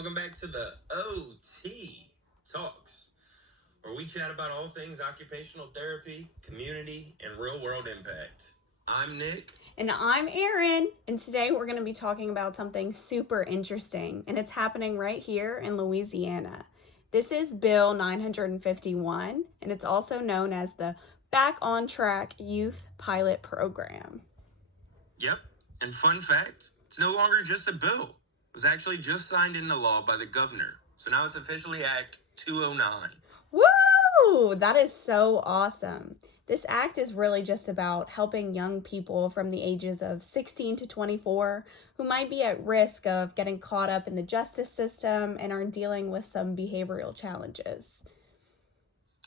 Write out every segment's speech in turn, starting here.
Welcome back to the OT Talks, where we chat about all things occupational therapy, community, and real world impact. I'm Nick. And I'm Erin, and today we're going to be talking about something super interesting, and it's happening right here in Louisiana. This is Bill 951, and it's also known as the Back on Track Youth Pilot Program. Yep, and fun fact, it's no longer just a bill. It was actually just signed into law by the governor. So now it's officially Act 209. Woo! That is so awesome. This act is really just about helping young people from the ages of 16 to 24 who might be at risk of getting caught up in the justice system and are dealing with some behavioral challenges.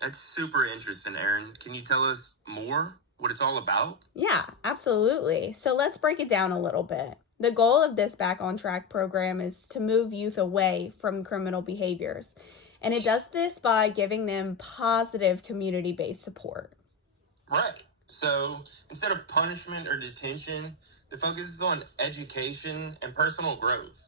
That's super interesting, Erin. Can you tell us more what it's all about? Yeah, absolutely. So let's break it down a little bit. The goal of this Back on Track program is to move youth away from criminal behaviors. And it does this by giving them positive community-based support. Right. So instead of punishment or detention, the focus is on education and personal growth.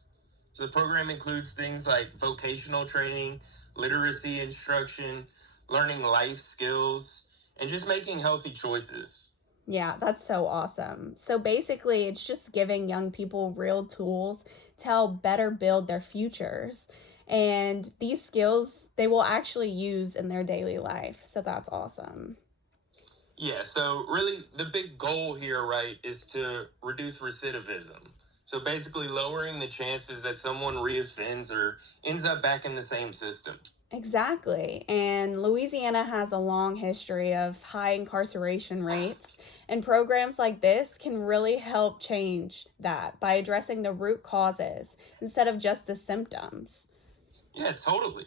So the program includes things like vocational training, literacy instruction, learning life skills, and just making healthy choices. Yeah, that's so awesome. So basically, it's just giving young people real tools to help better build their futures. And these skills they will actually use in their daily life. So that's awesome. Yeah, so really the big goal here, right, is to reduce recidivism. So basically lowering the chances that someone reoffends or ends up back in the same system. Exactly. And Louisiana has a long history of high incarceration rates. And programs like this can really help change that by addressing the root causes instead of just the symptoms. Yeah, totally.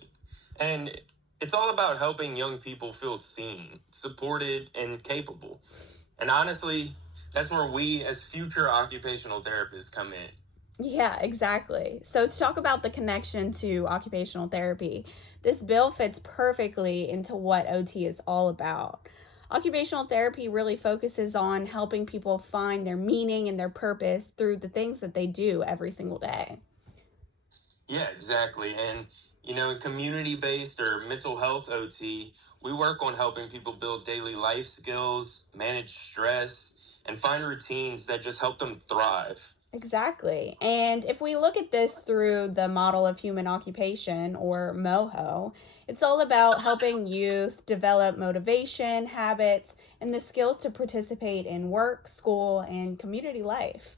And it's all about helping young people feel seen, supported, and capable. And honestly, that's where we as future occupational therapists come in. Yeah, exactly. So, to talk about the connection to occupational therapy, this bill fits perfectly into what OT is all about. Occupational therapy really focuses on helping people find their meaning and their purpose through the things that they do every single day. Yeah, exactly. And, in community based or mental health OT, we work on helping people build daily life skills, manage stress, and find routines that just help them thrive. Exactly. And if we look at this through the model of human occupation, or MOHO, it's all about helping youth develop motivation, habits, and the skills to participate in work, school, and community life.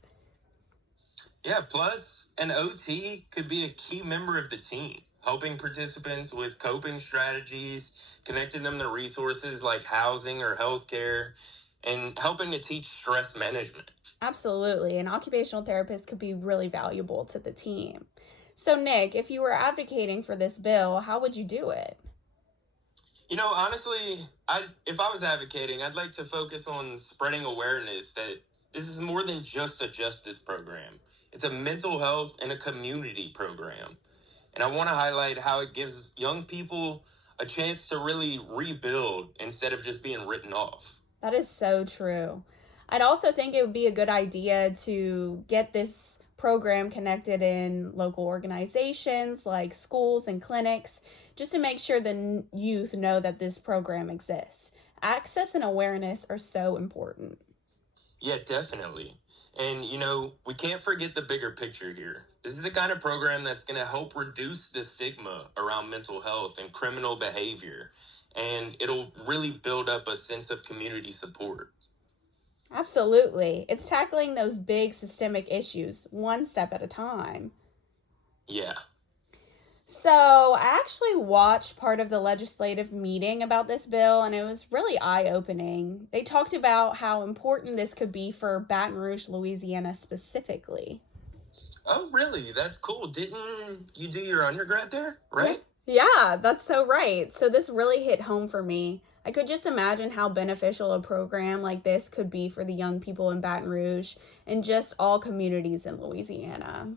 Yeah, plus an OT could be a key member of the team, helping participants with coping strategies, connecting them to resources like housing or healthcare, and helping to teach stress management. Absolutely. An occupational therapist could be really valuable to the team. So, Nick, if you were advocating for this bill, how would you do it? Honestly, if I was advocating, I'd like to focus on spreading awareness that this is more than just a justice program. It's a mental health and a community program. And I want to highlight how it gives young people a chance to really rebuild instead of just being written off. That is so true. I'd also think it would be a good idea to get this program connected in local organizations like schools and clinics just to make sure the youth know that this program exists. Access and awareness are so important. Yeah, definitely. And, we can't forget the bigger picture here. This is the kind of program that's going to help reduce the stigma around mental health and criminal behavior. And it'll really build up a sense of community support. Absolutely. It's tackling those big systemic issues one step at a time. Yeah. So, I actually watched part of the legislative meeting about this bill, and it was really eye opening. They talked about how important this could be for Baton Rouge, Louisiana specifically. Oh, really? That's cool. Didn't you do your undergrad there, Yeah. right? Yeah, that's so right. So, this really hit home for me. I could just imagine how beneficial a program like this could be for the young people in Baton Rouge and just all communities in Louisiana.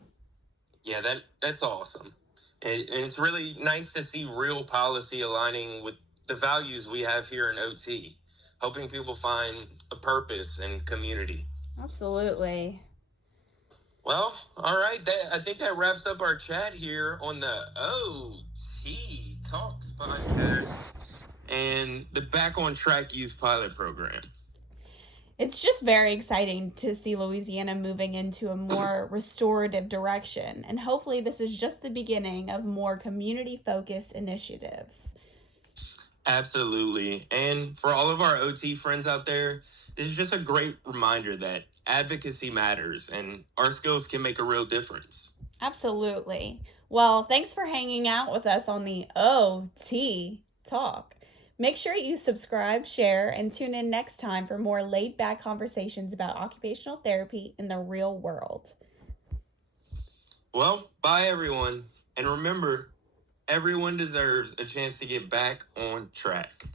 Yeah, that's awesome. And it's really nice to see real policy aligning with the values we have here in OT, helping people find a purpose and community. Absolutely. Well, all right. I think that wraps up our chat here on the OT Talks podcast and the Back on Track Youth Pilot Program. It's just very exciting to see Louisiana moving into a more restorative direction, and hopefully, this is just the beginning of more community focused initiatives. Absolutely. And for all of our OT friends out there, this is just a great reminder that advocacy matters and our skills can make a real difference. Absolutely. Well, thanks for hanging out with us on the OT Talk. Make sure you subscribe, share, and tune in next time for more laid back conversations about occupational therapy in the real world. Well, bye everyone. And remember, everyone deserves a chance to get back on track.